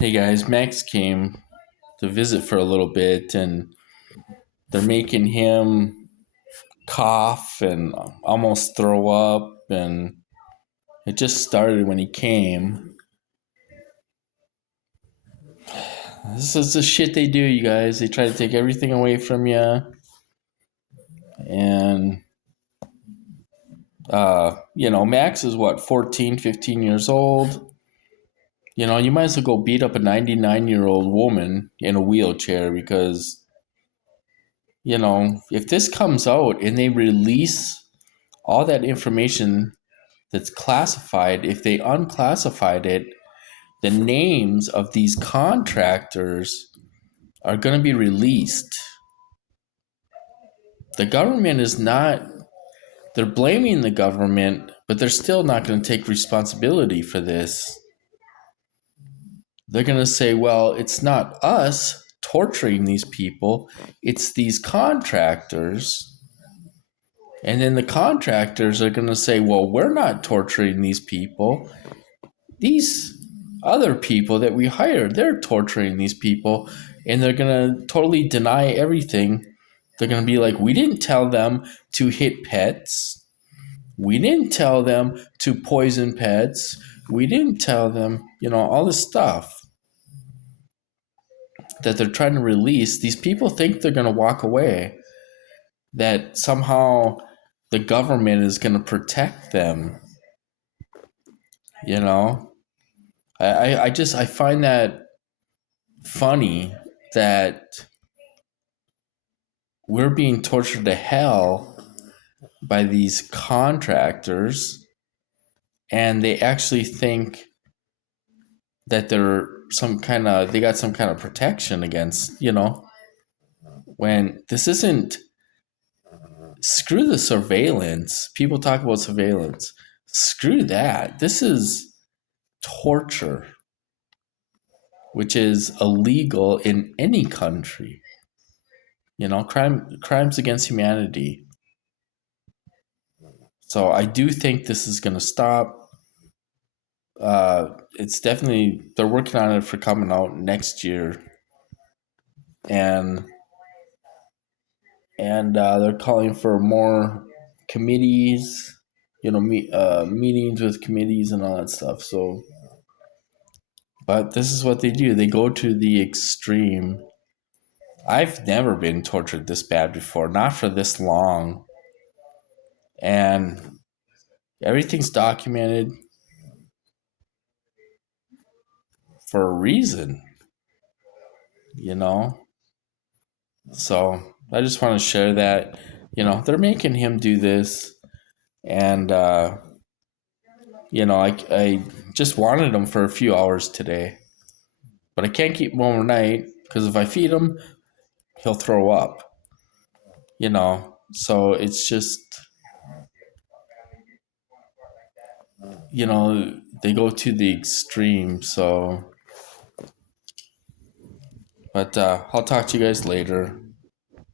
Hey guys, Max came to visit for a little bit and they're making him cough and almost throw up. And it just started when he came. This is the shit they do, you guys. They try to take everything away from you. And, Max is what, 14, 15 years old? You might as well go beat up a 99-year-old woman in a wheelchair because, if this comes out and they release all that information that's classified, if they unclassified it, the names of these contractors are going to be released. The government is not, they're blaming the government, but they're still not going to take responsibility for this. They're going to say, well, it's not us torturing these people, it's these contractors. And then the contractors are going to say, well, we're not torturing these people. These other people that we hired, they're torturing these people, and they're going to totally deny everything. They're going to be like, we didn't tell them to hit pets. We didn't tell them to poison pets. We didn't tell them, all this stuff that they're trying to release. These people think they're going to walk away, that somehow the government is going to protect them. I find that funny that we're being tortured to hell by these contractors, and they actually think that they got some kind of protection against, when this isn't. Screw the surveillance. People talk about surveillance. Screw that. This is torture, which is illegal in any country. Crimes against humanity. So I do think this is going to stop. It's definitely, they're working on it for coming out next year, and they're calling for more committees, meetings with committees and all that stuff. So, but this is what they do. They go to the extreme. I've never been tortured this bad before, not for this long. And everything's documented for a reason, you know? So I just want to share that, they're making him do this. And, I just wanted him for a few hours today. But I can't keep him overnight because if I feed him, he'll throw up, So it's just, they go to the extreme. So, but I'll talk to you guys later.